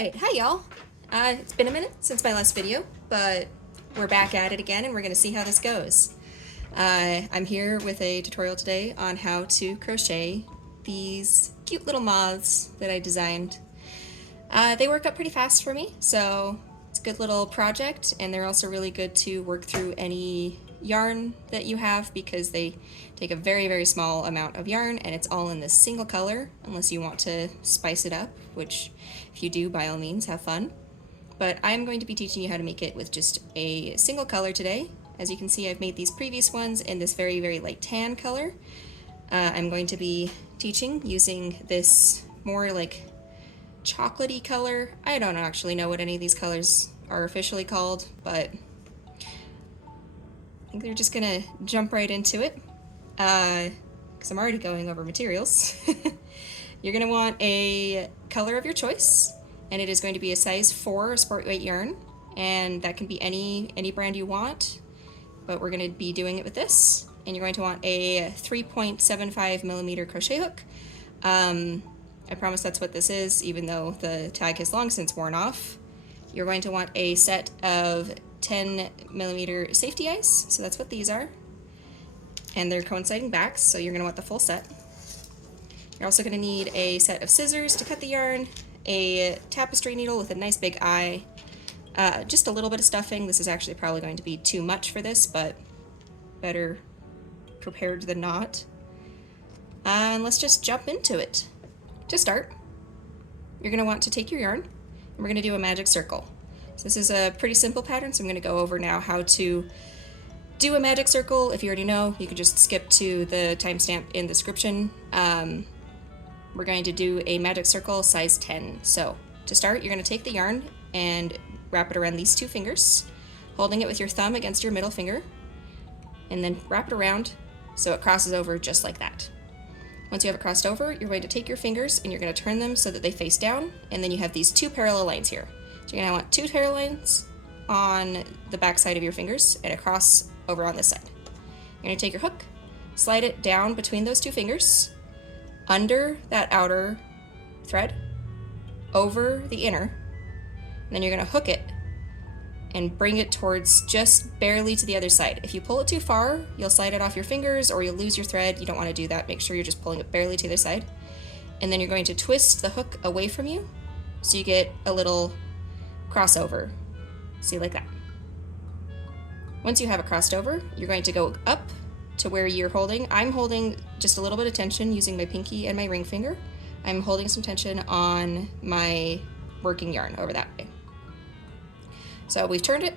Alright, hi y'all. It's been a minute since my last video, but we're back at it again and we're going to see how this goes. I'm here with a tutorial today on how to crochet these cute little moths that I designed. They work up pretty fast for me, so it's a good little project, and they're also really good to work through any yarn that you have because they take a very, very small amount of yarn and it's all in this single color, unless you want to spice it up, which if you do, by all means, have fun. But I'm going to be teaching you how to make it with just a single color today. As you can see, I've made these previous ones in this very, very light tan color. I'm going to be teaching using this more like chocolatey color. I don't actually know what any of these colors are officially called, but I think they're just gonna jump right into it because I'm already going over materials. You're gonna want a color of your choice, and it is going to be a size 4 sport weight yarn, and that can be any brand you want, but we're gonna be doing it with this. And you're going to want a 3.75 millimeter crochet hook. I promise that's what this is, even though the tag has long since worn off. You're going to want a set of 10 millimeter safety eyes, so that's what these are. And they're coinciding backs, so you're going to want the full set. You're also going to need a set of scissors to cut the yarn, a tapestry needle with a nice big eye, just a little bit of stuffing. This is actually probably going to be too much for this, but better prepared than not. And let's just jump into it. To start, you're going to want to take your yarn, and we're going to do a magic circle. So this is a pretty simple pattern, so I'm going to go over now how to do a magic circle. If you already know, you can just skip to the timestamp in the description. We're going to do a magic circle size 10. So to start, you're going to take the yarn and wrap it around these two fingers, holding it with your thumb against your middle finger, and then wrap it around so it crosses over just like that. Once you have it crossed over, you're going to take your fingers and you're going to turn them so that they face down, and then you have these two parallel lines here. So you're going to want two parallel lines on the back side of your fingers and a cross over on this side. You're going to take your hook, slide it down between those two fingers, under that outer thread, over the inner, and then you're going to hook it and bring it towards just barely to the other side. If you pull it too far, you'll slide it off your fingers or you'll lose your thread. You don't want to do that. Make sure you're just pulling it barely to the other side. And then you're going to twist the hook away from you so you get a little crossover. See, like that. Once you have it crossed over, you're going to go up to where you're holding. I'm holding just a little bit of tension using my pinky and my ring finger. I'm holding some tension on my working yarn over that way. So we've turned it,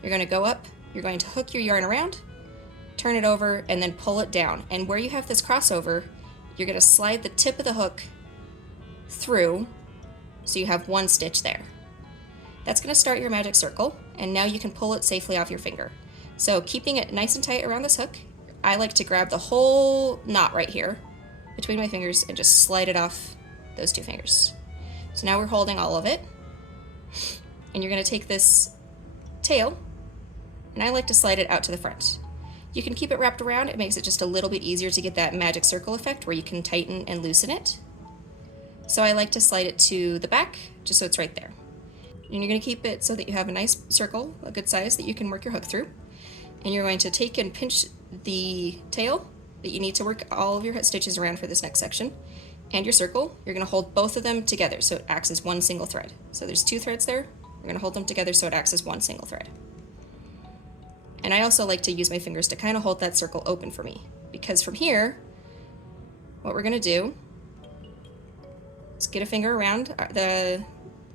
you're going to go up, you're going to hook your yarn around, turn it over, and then pull it down. And where you have this crossover, you're going to slide the tip of the hook through so you have one stitch there. That's going to start your magic circle, and now you can pull it safely off your finger. So keeping it nice and tight around this hook, I like to grab the whole knot right here between my fingers and just slide it off those two fingers. So now we're holding all of it, and you're going to take this tail, and I like to slide it out to the front. You can keep it wrapped around. It makes it just a little bit easier to get that magic circle effect where you can tighten and loosen it. So I like to slide it to the back just so it's right there. And you're going to keep it so that you have a nice circle, a good size that you can work your hook through. And you're going to take and pinch the tail that you need to work all of your stitches around for this next section, and your circle. You're going to hold both of them together so it acts as one single thread. So there's two threads there. We're going to hold them together so it acts as one single thread. And I also like to use my fingers to kind of hold that circle open for me, because from here, what we're going to do is get a finger around the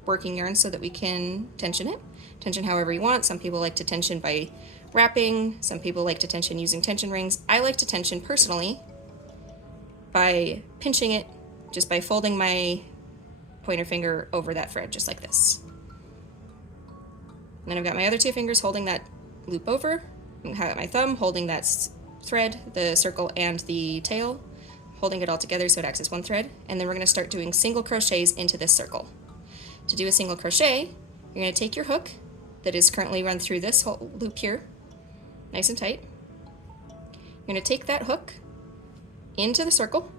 working yarn so that we can tension it. Tension however you want. Some people like to tension by wrapping, some people like to tension using tension rings. I like to tension personally by pinching it, just by folding my pointer finger over that thread, just like this. And then I've got my other two fingers holding that loop over, and have my thumb holding that thread, the circle and the tail, holding it all together so it acts as one thread. And then we're going to start doing single crochets into this circle. To do a single crochet, you're going to take your hook that is currently run through this whole loop here, nice and tight. You're going to take that hook into the circle,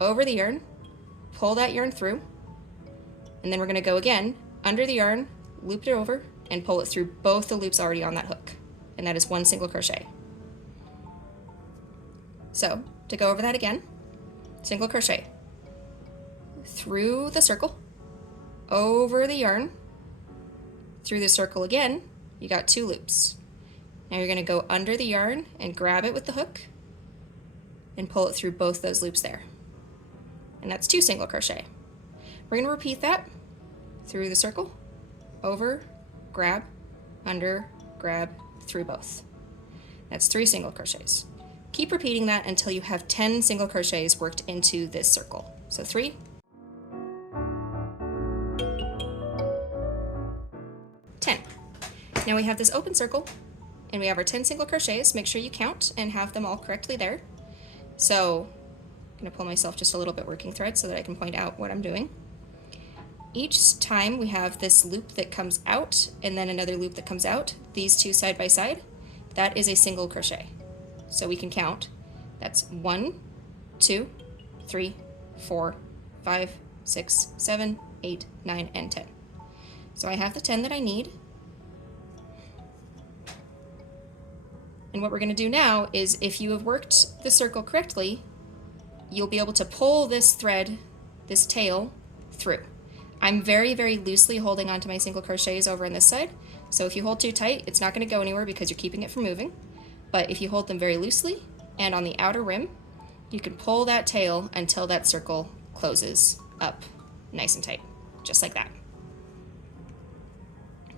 over the yarn, pull that yarn through, And then we're going to go again under the yarn, loop it over, and pull it through both the loops already on that hook. And that is 1 single crochet. So to go over that again, single crochet through the circle, over the yarn, through the circle again, you got 2 loops. Now you're going to go under the yarn and grab it with the hook and pull it through both those loops there. And that's 2 single crochet. We're going to repeat that through the circle, over, grab, under, grab, through both. That's 3 single crochets. Keep repeating that until you have 10 single crochets worked into this circle. So 3, 10. Now we have this open circle and we have our 10 single crochets. Make sure you count and have them all correctly there. So I'm going to pull myself just a little bit working thread so that I can point out what I'm doing. Each time we have this loop that comes out and then another loop that comes out, these two side by side, that is a single crochet. So we can count. That's 1, 2, 3, 4, 5, 6, 7, 8, 9, and 10. So I have the 10 that I need. And what we're going to do now is, if you have worked the circle correctly, you'll be able to pull this thread, this tail, through. I'm very, very loosely holding onto my single crochets over on this side, so if you hold too tight, it's not going to go anywhere because you're keeping it from moving. But if you hold them very loosely and on the outer rim, you can pull that tail until that circle closes up nice and tight, just like that.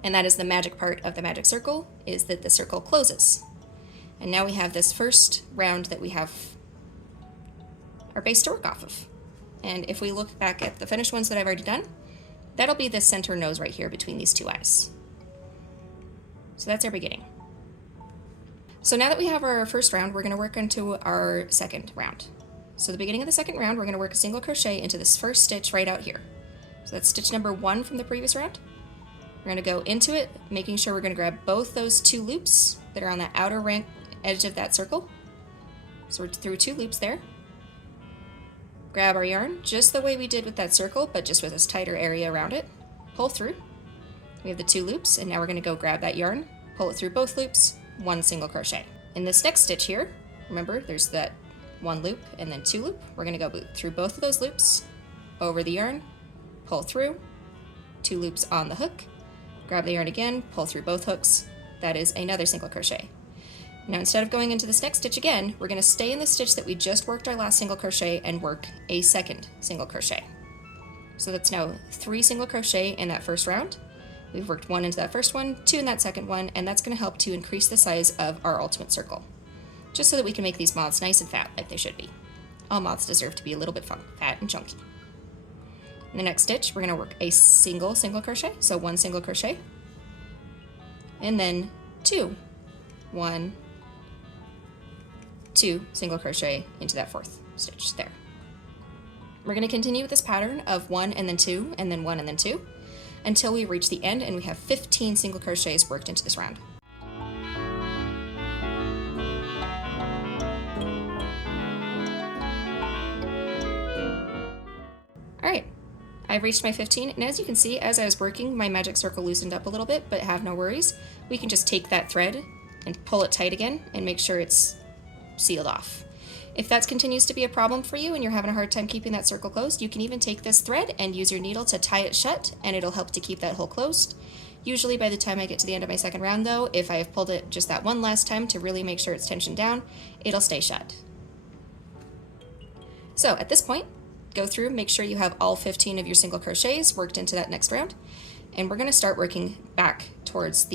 And that is the magic part of the magic circle, is that the circle closes. And now we have this first round that we have our base to work off of. And if we look back at the finished ones that I've already done, that'll be the center nose right here between these two eyes. So that's our beginning. So now that we have our first round, we're going to work into our second round. So the beginning of the second round, we're going to work a single crochet into this first stitch right out here. So that's stitch number 1 from the previous round. We're going to go into it, making sure we're going to grab both those 2 loops that are on the outer edge of that circle. So we're through 2 loops there. Grab our yarn, just the way we did with that circle, but just with this tighter area around it. Pull through. We have the 2 loops, and now we're going to go grab that yarn, pull it through both loops, 1 single crochet. In this next stitch here, remember there's that 1 loop and then 2 loop. We're going to go through both of those loops, over the yarn, pull through, 2 loops on the hook, grab the yarn again, pull through both hooks. That is another single crochet. Now instead of going into this next stitch again, we're going to stay in the stitch that we just worked our last single crochet and work a second single crochet. So that's now 3 single crochet in that first round. We've worked 1 into that first one, 2 in that second one, and that's going to help to increase the size of our ultimate circle, just so that we can make these moths nice and fat like they should be. All moths deserve to be a little bit fat and chunky. In the next stitch, we're going to work a single crochet, so 1 single crochet, and then 2, 1, 2 single crochet into that 4th stitch there. We're going to continue with this pattern of 1 and then 2 and then 1 and then 2 until we reach the end and we have 15 single crochets worked into this round. Alright, I've reached my 15, and as you can see, as I was working, my magic circle loosened up a little bit, but have no worries. We can just take that thread and pull it tight again and make sure it's sealed off. If that continues to be a problem for you and you're having a hard time keeping that circle closed, you can even take this thread and use your needle to tie it shut, and it'll help to keep that hole closed. Usually by the time I get to the end of my second round though, if I have pulled it just that one last time to really make sure it's tensioned down, it'll stay shut. So at this point, go through, make sure you have all 15 of your single crochets worked into that next round, and we're going to start working back towards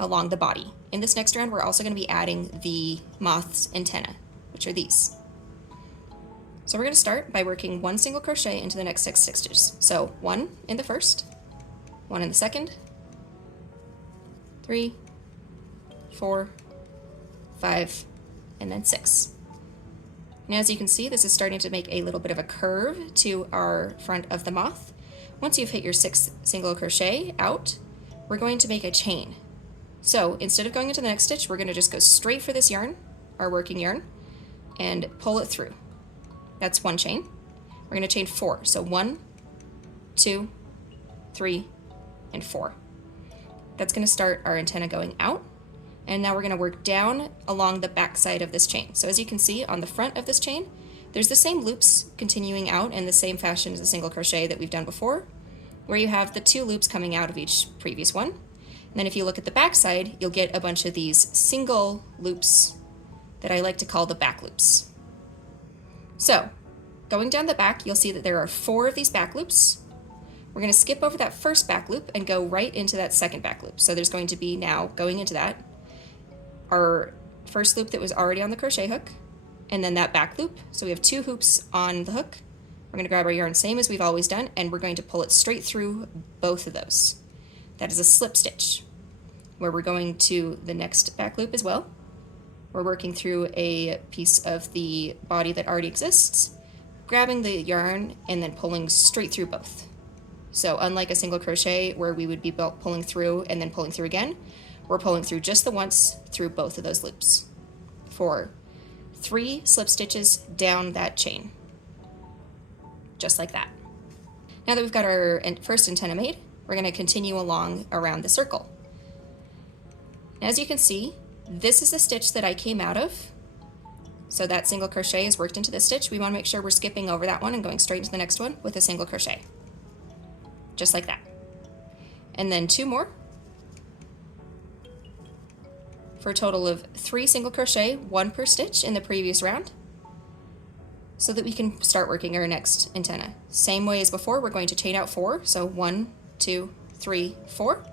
along the body. In this next round, we're also going to be adding the moth's antenna, which are these. So we're going to start by working 1 single crochet into the next 6 stitches. So 1 in the first, 1 in the second, 3, 4, 5, and then 6. And as you can see, this is starting to make a little bit of a curve to our front of the moth. Once you've hit your 6th single crochet out, we're going to make a chain. So instead of going into the next stitch, we're going to just go straight for this yarn, our working yarn, and pull it through. That's 1 chain. We're going to chain 4. So 1, 2, 3, and 4. That's going to start our antenna going out. And now we're going to work down along the back side of this chain. So as you can see on the front of this chain, there's the same loops continuing out in the same fashion as a single crochet that we've done before, where you have the 2 loops coming out of each previous one. And then if you look at the back side, you'll get a bunch of these single loops that I like to call the back loops. So going down the back, you'll see that there are 4 of these back loops. We're going to skip over that first back loop and go right into that second back loop. So there's going to be now, going into that, our first loop that was already on the crochet hook, and then that back loop. So we have 2 hoops on the hook. We're going to grab our yarn same as we've always done, and we're going to pull it straight through both of those. That is a slip stitch, where we're going to the next back loop as well. We're working through a piece of the body that already exists, grabbing the yarn and then pulling straight through both. So unlike a single crochet where we would be pulling through and then pulling through again, we're pulling through just the once through both of those loops for 3 slip stitches down that chain, just like that. Now that we've got our first antenna made, we're going to continue along around the circle. As you can see, this is the stitch that I came out of. So that single crochet is worked into this stitch. We want to make sure we're skipping over that one and going straight into the next one with a single crochet, just like that. And then 2 more, for a total of 3 single crochet, 1 per stitch in the previous round, so that we can start working our next antenna. Same way as before, we're going to chain out 4, so 1, 2, 3, 4.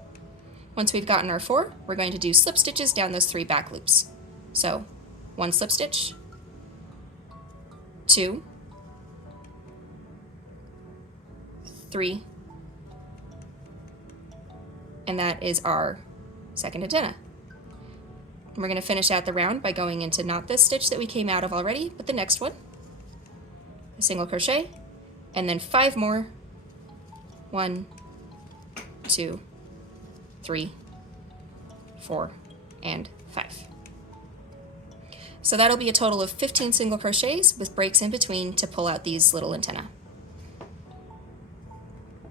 Once we've gotten our 4, we're going to do slip stitches down those 3 back loops. So 1 slip stitch, 2, 3, and that is our second antenna. And we're going to finish out the round by going into not this stitch that we came out of already, but the next one, a single crochet, and then 5 more, 1, 2, 3, 4, and 5. So that'll be a total of 15 single crochets with breaks in between to pull out these little antennae.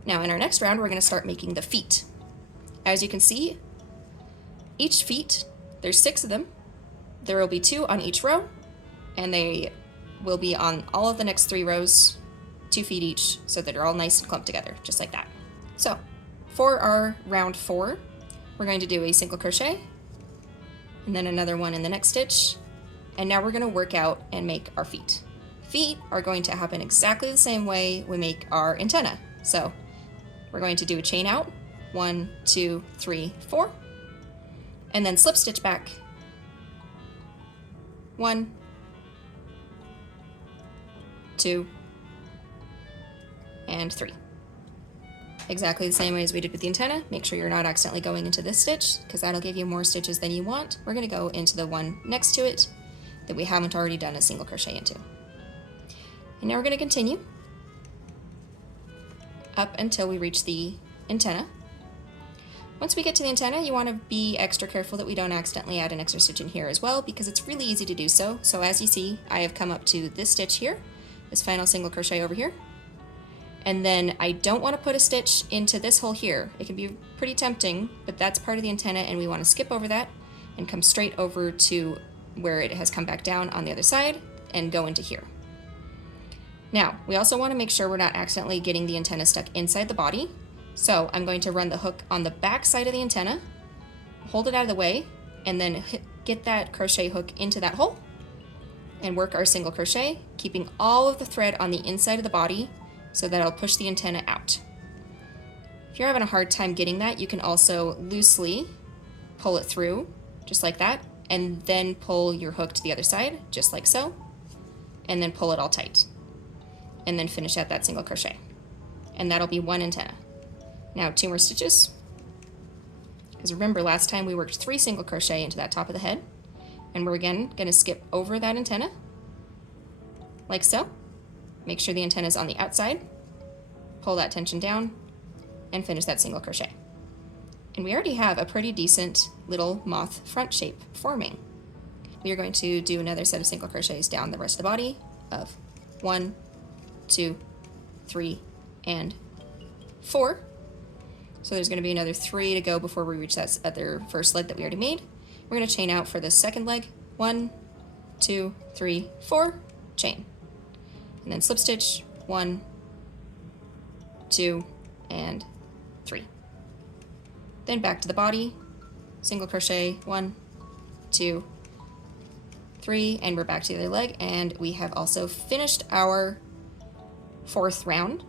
Now in our next round, we're going to start making the feet. As you can see, each feet, there's 6 of them. There will be 2 on each row, and they will be on all of the next 3 rows, 2 feet each, so that they're all nice and clumped together, just like that. So for our round 4, we're going to do a single crochet, and then another one in the next stitch, and now we're going to work out and make our feet. Feet are going to happen exactly the same way we make our antenna. So we're going to do a chain out, 1, 2, 3, 4, and then slip stitch back, 1, 2, and 3. Exactly the same way as we did with the antenna. Make sure you're not accidentally going into this stitch, because that'll give you more stitches than you want. We're going to go into the one next to it that we haven't already done a single crochet into. And now we're going to continue up until we reach the antenna. Once we get to the antenna, you want to be extra careful that we don't accidentally add an extra stitch in here as well, because it's really easy to do so. So as you see, I have come up to this stitch here, this final single crochet over here, and then I don't want to put a stitch into this hole here. It can be pretty tempting, but that's part of the antenna, and we want to skip over that and come straight over to where it has come back down on the other side and go into here. Now, we also want to make sure we're not accidentally getting the antenna stuck inside the body. So I'm going to run the hook on the back side of the antenna, hold it out of the way, and then get that crochet hook into that hole and work our single crochet, keeping all of the thread on the inside of the body so that I'll push the antenna out. If you're having a hard time getting that, you can also loosely pull it through, just like that, and then pull your hook to the other side, just like so, and then pull it all tight, and then finish out that single crochet. And that'll be 1 antenna. Now 2 more stitches, because remember last time we worked 3 single crochet into that top of the head, and we're again going to skip over that antenna, like so. Make sure the antenna is on the outside, pull that tension down, and finish that single crochet. And we already have a pretty decent little moth front shape forming. We are going to do another set of single crochets down the rest of the body of 1, 2, 3, and 4. So there's going to be another 3 to go before we reach that other first leg that we already made. We're going to chain out for the second leg. 1, 2, 3, 4, chain. And then slip stitch 1, 2, and 3. Then back to the body, single crochet 1, 2, 3, and we're back to the other leg, and we have also finished our 4th round.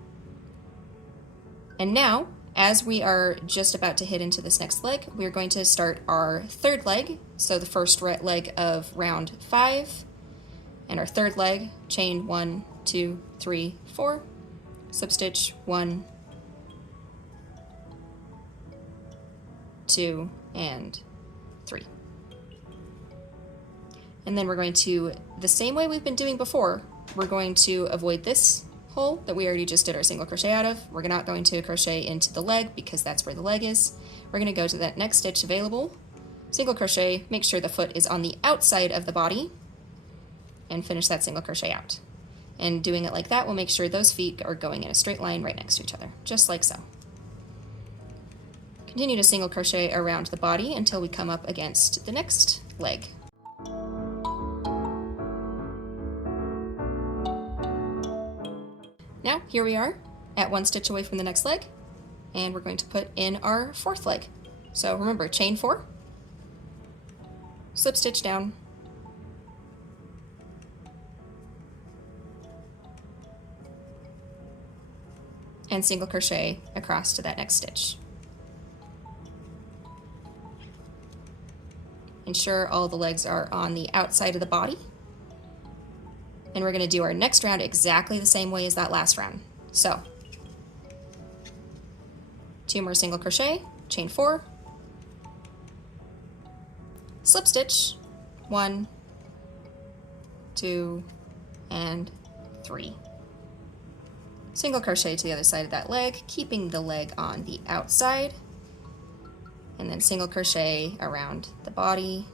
And now, as we are just about to hit into this next leg, we're going to start our 3rd leg, so the first leg of round 5, and our 3rd leg, chain 1, 2, 3, 4, slip stitch 1, 2, and 3. And then we're going to, the same way we've been doing before, we're going to avoid this hole that we already just did our single crochet out of. We're not going to crochet into the leg because that's where the leg is. We're going to go to that next stitch available, single crochet, make sure the foot is on the outside of the body, and finish that single crochet out. And doing it like that will make sure those feet are going in a straight line right next to each other, just like so. Continue to single crochet around the body until we come up against the next leg. Now, here we are at 1 stitch away from the next leg, and we're going to put in our 4th leg. So remember, chain 4, slip stitch down, and single crochet across to that next stitch. Ensure all the legs are on the outside of the body. And we're going to do our next round exactly the same way as that last round. So, 2 more single crochet, chain 4, slip stitch, 1, 2, and 3. Single crochet to the other side of that leg, keeping the leg on the outside, and then single crochet around the body.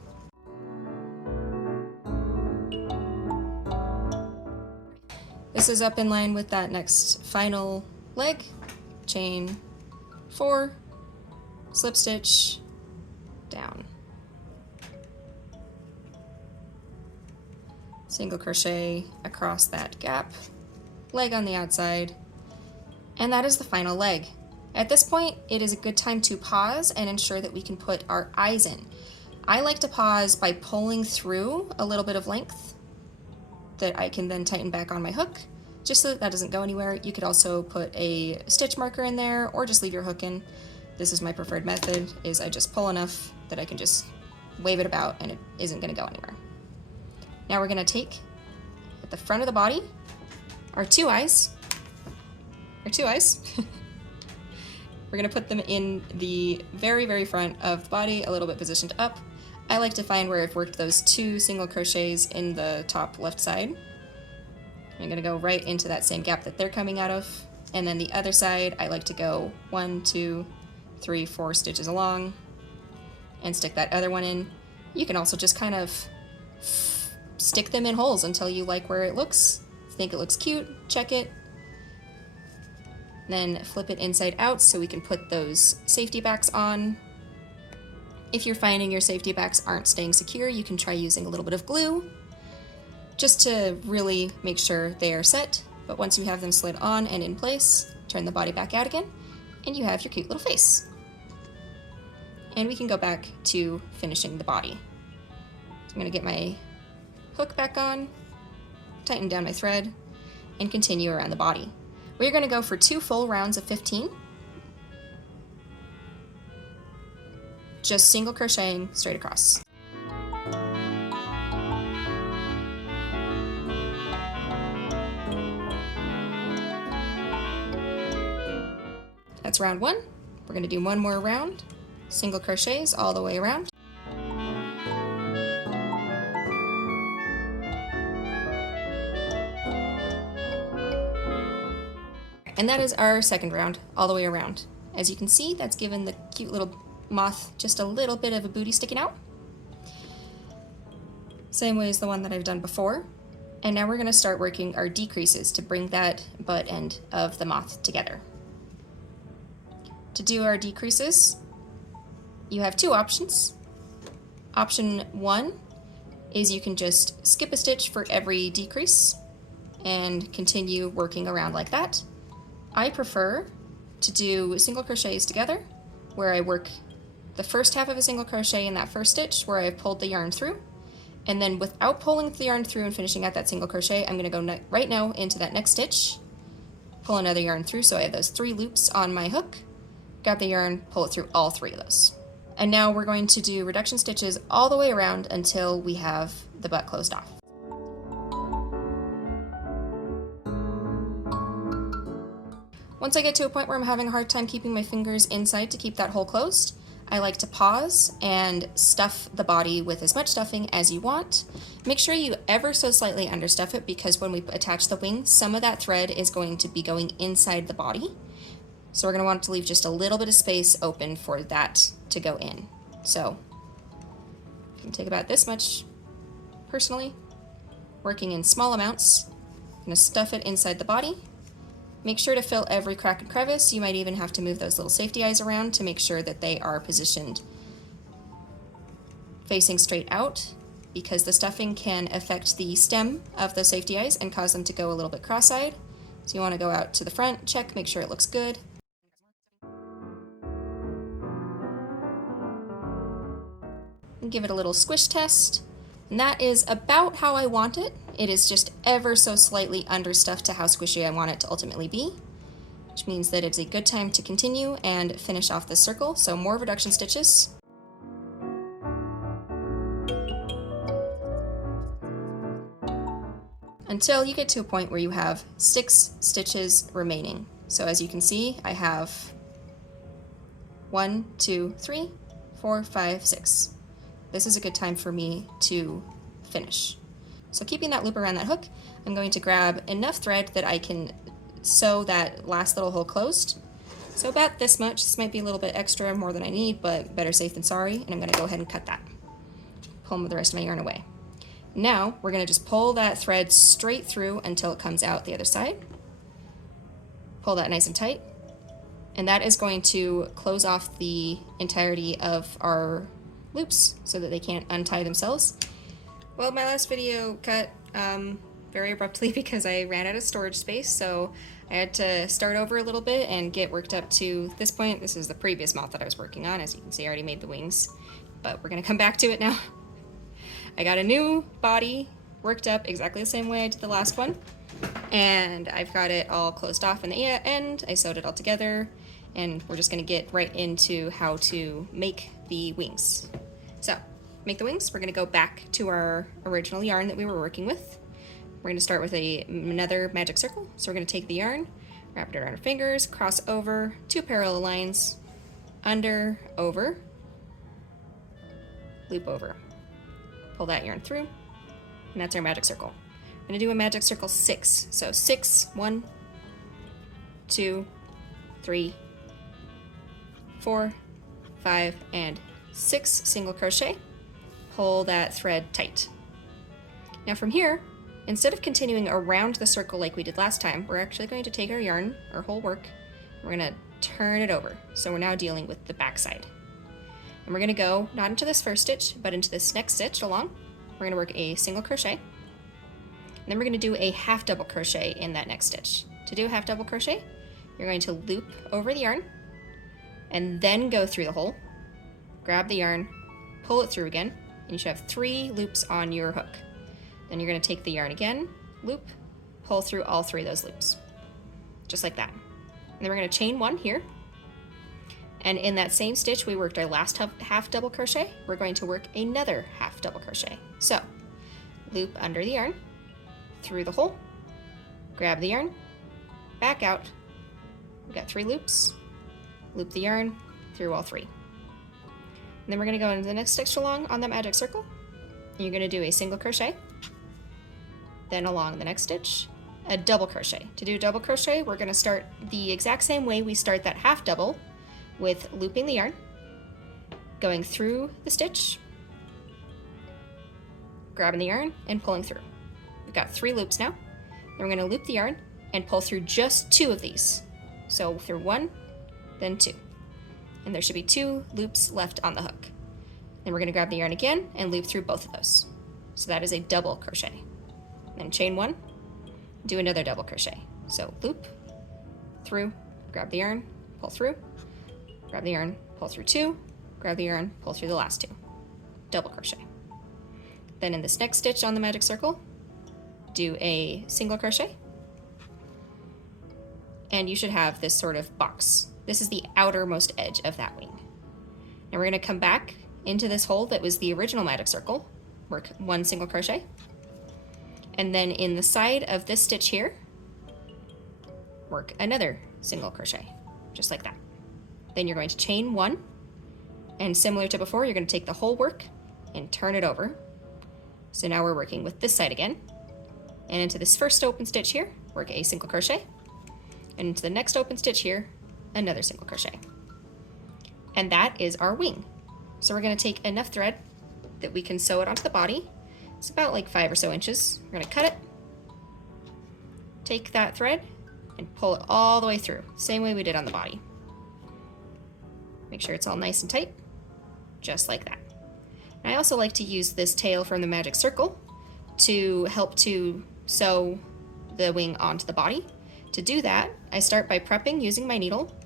This is up in line with that next final leg, chain 4, slip stitch, down. Single crochet across that gap, leg on the outside, and that is the final leg. At this point, it is a good time to pause and ensure that we can put our eyes in. I like to pause by pulling through a little bit of length that I can then tighten back on my hook, just so that that doesn't go anywhere. You could also put a stitch marker in there or just leave your hook in. This is my preferred method, is I just pull enough that I can just wave it about and it isn't gonna go anywhere. Now we're gonna take, at the front of the body, our two eyes. We're gonna put them in the very, very front of the body, a little bit positioned up. I like to find where I've worked those 2 single crochets in the top left side. I'm gonna go right into that same gap that they're coming out of. And then the other side, I like to go 1, 2, 3, 4 stitches along and stick that other one in. You can also just kind of stick them in holes until you like where it looks. Think it looks cute, check it. Then flip it inside out so we can put those safety backs on. If you're finding your safety backs aren't staying secure, you can try using a little bit of glue just to really make sure they are set. But once you have them slid on and in place, turn the body back out again, and you have your cute little face. And we can go back to finishing the body. So I'm gonna get my hook back on, tighten down my thread, and continue around the body. We're gonna go for 2 full rounds of 15. Just single crocheting straight across. That's round 1. We're gonna do 1 more round, single crochets all the way around. And that is our second round, all the way around. As you can see, that's given the cute little moth just a little bit of a booty sticking out. Same way as the one that I've done before. And now we're gonna start working our decreases to bring that butt end of the moth together. To do our decreases, you have two options. Option 1 is you can just skip a stitch for every decrease and continue working around like that. I prefer to do single crochets together, where I work the first half of a single crochet in that first stitch where I've pulled the yarn through, and then without pulling the yarn through and finishing at that single crochet, I'm going to go right now into that next stitch, pull another yarn through, so I have those 3 loops on my hook, grab the yarn, pull it through all 3 of those. And now we're going to do reduction stitches all the way around until we have the butt closed off. Once I get to a point where I'm having a hard time keeping my fingers inside to keep that hole closed, I like to pause and stuff the body with as much stuffing as you want. Make sure you ever so slightly understuff it, because when we attach the wing, some of that thread is going to be going inside the body. So we're going to want to leave just a little bit of space open for that to go in. So I can take about this much, personally, working in small amounts. I'm going to stuff it inside the body. Make sure to fill every crack and crevice. You might even have to move those little safety eyes around to make sure that they are positioned facing straight out, because the stuffing can affect the stem of the safety eyes and cause them to go a little bit cross-eyed. So you want to go out to the front, check, make sure it looks good. And give it a little squish test. And that is about how I want it. It is just ever so slightly understuffed to how squishy I want it to ultimately be, which means that it's a good time to continue and finish off this circle. So more reduction stitches. Until you get to a point where you have 6 stitches remaining. So as you can see, I have 1, 2, 3, 4, 5, 6. This is a good time for me to finish. So keeping that loop around that hook, I'm going to grab enough thread that I can sew that last little hole closed. So about this much. This might be a little bit extra, more than I need, but better safe than sorry, and I'm going to go ahead and cut that. Pull the rest of my yarn away. Now we're going to just pull that thread straight through until it comes out the other side. Pull that nice and tight, and that is going to close off the entirety of our loops so that they can't untie themselves. Well, my last video cut very abruptly because I ran out of storage space, so I had to start over a little bit and get worked up to this point. This is the previous moth that I was working on. As you can see, I already made the wings, but we're gonna come back to it now. I got a new body worked up exactly the same way I did the last one, and I've got it all closed off in the end. I sewed it all together, and we're just gonna get right into how to make the wings. So, make the wings. We're going to go back to our original yarn that we were working with. We're going to start with another magic circle. So we're going to take the yarn, wrap it around our fingers, cross over 2 parallel lines, under, over, loop over. Pull that yarn through, and that's our magic circle. We're going to do a magic circle 6. So 6, 1, 2, 3, 4, 5, and 6 single crochet. Pull that thread tight. Now from here, instead of continuing around the circle like we did last time, we're actually going to take our yarn, our whole work, we're going to turn it over. So we're now dealing with the back side. And we're going to go not into this first stitch, but into this next stitch along. We're going to work a single crochet. And then we're going to do a half double crochet in that next stitch. To do a half double crochet, you're going to loop over the yarn and then go through the hole, grab the yarn, pull it through again, and you should have 3 loops on your hook. Then you're going to take the yarn again, loop, pull through all 3 of those loops, just like that. And then we're going to chain 1 here, and in that same stitch we worked our last half double crochet. We're going to work another half double crochet. So loop under the yarn, through the hole, grab the yarn, back out, we've got 3 loops, loop the yarn through all 3. And then we're going to go into the next stitch along on that magic circle. You're going to do a single crochet, then along the next stitch, a double crochet. To do a double crochet, we're going to start the exact same way we start that half double, with looping the yarn, going through the stitch, grabbing the yarn, and pulling through. We've got 3 loops now. Then we're going to loop the yarn and pull through just 2 of these. So through 1, then 2. and there should be 2 loops left on the hook. Then we're going to grab the yarn again and loop through both of those. So that is a double crochet. Then chain 1, do another double crochet. So loop, through, grab the yarn, pull through, grab the yarn, pull through 2, grab the yarn, pull through the last 2. Double crochet. Then in this next stitch on the magic circle, do a single crochet. And you should have this sort of box. This is the outermost edge of that wing. Now we're going to come back into this hole that was the original magic circle, work 1 single crochet, and then in the side of this stitch here, work another single crochet, just like that. Then you're going to chain 1, and similar to before, you're going to take the whole work and turn it over. So now we're working with this side again, and into this first open stitch here, work a single crochet, and into the next open stitch here, another single crochet. And that is our wing. So we're going to take enough thread that we can sew it onto the body. It's about like 5 or so inches. We're going to cut it, take that thread, and pull it all the way through, same way we did on the body. Make sure it's all nice and tight, just like that. And I also like to use this tail from the magic circle to help to sew the wing onto the body. To do that, I start by prepping using my needle.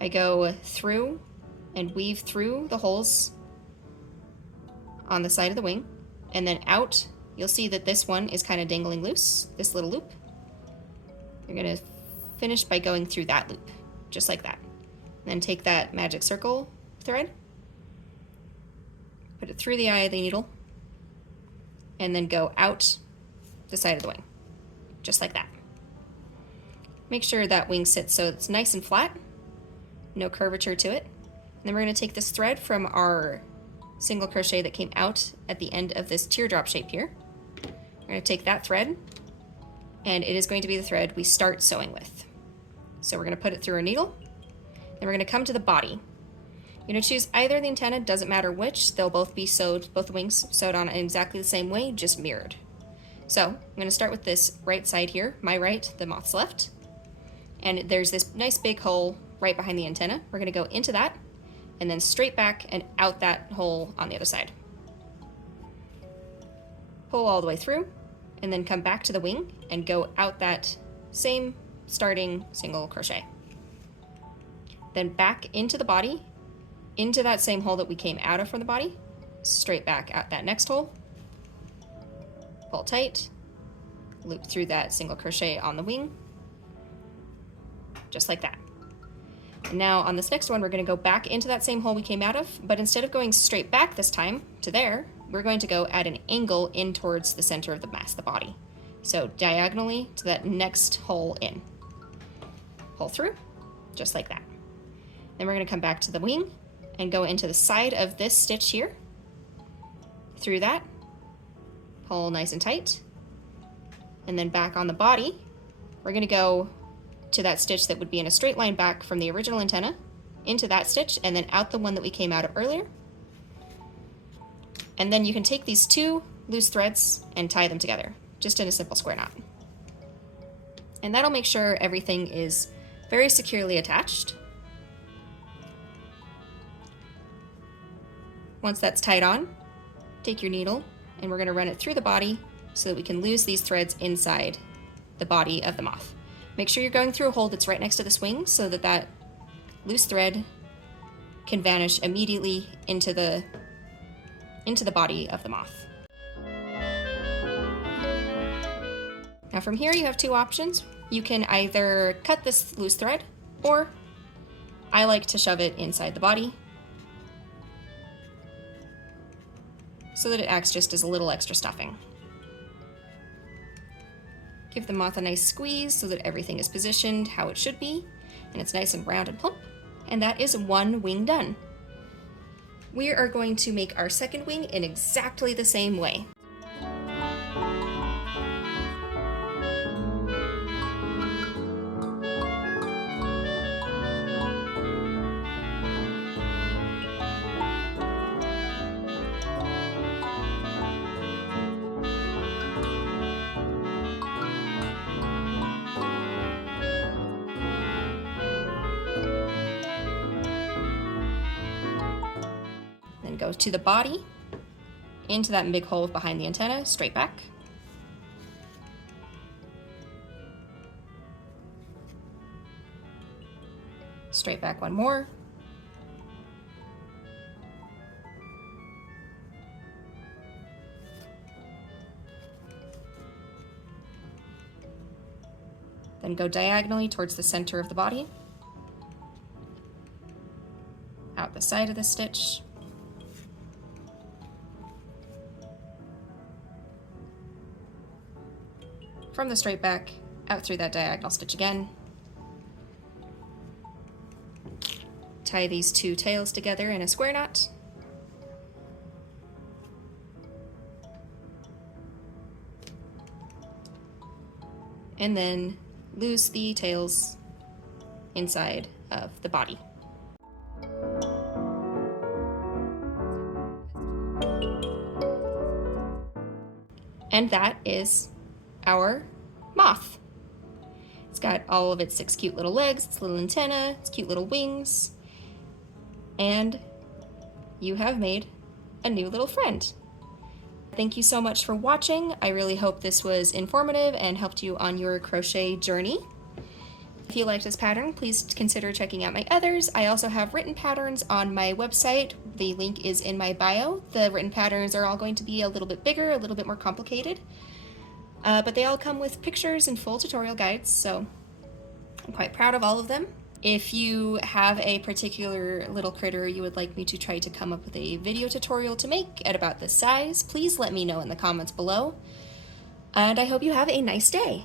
I go through and weave through the holes on the side of the wing, and then out. You'll see that this one is kind of dangling loose, this little loop. You're going to finish by going through that loop, just like that. Then take that magic circle thread, put it through the eye of the needle, and then go out the side of the wing, just like that. Make sure that wing sits so it's nice and flat, no curvature to it. And then we're going to take this thread from our single crochet that came out at the end of this teardrop shape here. We're going to take that thread, and it is going to be the thread we start sewing with. So we're going to put it through our needle, then we're going to come to the body. You're going to choose either the antenna, doesn't matter which, they'll both be sewed, both the wings sewed on in exactly the same way, just mirrored. So I'm going to start with this right side here, my right, the moth's left, and there's this nice big hole right behind the antenna. We're going to go into that, and then straight back and out that hole on the other side. Pull all the way through, and then come back to the wing and go out that same starting single crochet. Then back into the body, into that same hole that we came out of from the body, straight back out that next hole, pull tight, loop through that single crochet on the wing, just like that. And now on this next one, we're going to go back into that same hole we came out of, but instead of going straight back this time to there, we're going to go at an angle in towards the center of the mass, the body. So diagonally to that next hole in. Pull through, just like that. Then we're going to come back to the wing and go into the side of this stitch here. Through that, pull nice and tight. And then back on the body, we're going to go to that stitch that would be in a straight line back from the original antenna, into that stitch, and then out the one that we came out of earlier. And then you can take these 2 loose threads and tie them together, just in a simple square knot. And that'll make sure everything is very securely attached. Once that's tied on, take your needle, and we're going to run it through the body so that we can lose these threads inside the body of the moth. Make sure you're going through a hole that's right next to this wing so that that loose thread can vanish immediately into the body of the moth. Now from here you have 2 options. You can either cut this loose thread, or I like to shove it inside the body so that it acts just as a little extra stuffing. Give the moth a nice squeeze so that everything is positioned how it should be, and it's nice and round and plump. And that is 1 wing done. We are going to make our second wing in exactly the same way. go to the body, into that big hole behind the antenna, straight back. Straight back one more. Then go diagonally towards the center of the body. Out the side of the stitch. From the straight back, out through that diagonal stitch again. Tie these two tails together in a square knot. And then loose the tails inside of the body. And that is our moth. It's got all of its 6 cute little legs, its little antenna, its cute little wings, and you have made a new little friend. Thank you so much for watching. I really hope this was informative and helped you on your crochet journey. If you liked this pattern, please consider checking out my others. I also have written patterns on my website. The link is in my bio. The written patterns are all going to be a little bit bigger, a little bit more complicated, but they all come with pictures and full tutorial guides, so I'm quite proud of all of them. If you have a particular little critter you would like me to try to come up with a video tutorial to make at about this size, please let me know in the comments below. And I hope you have a nice day.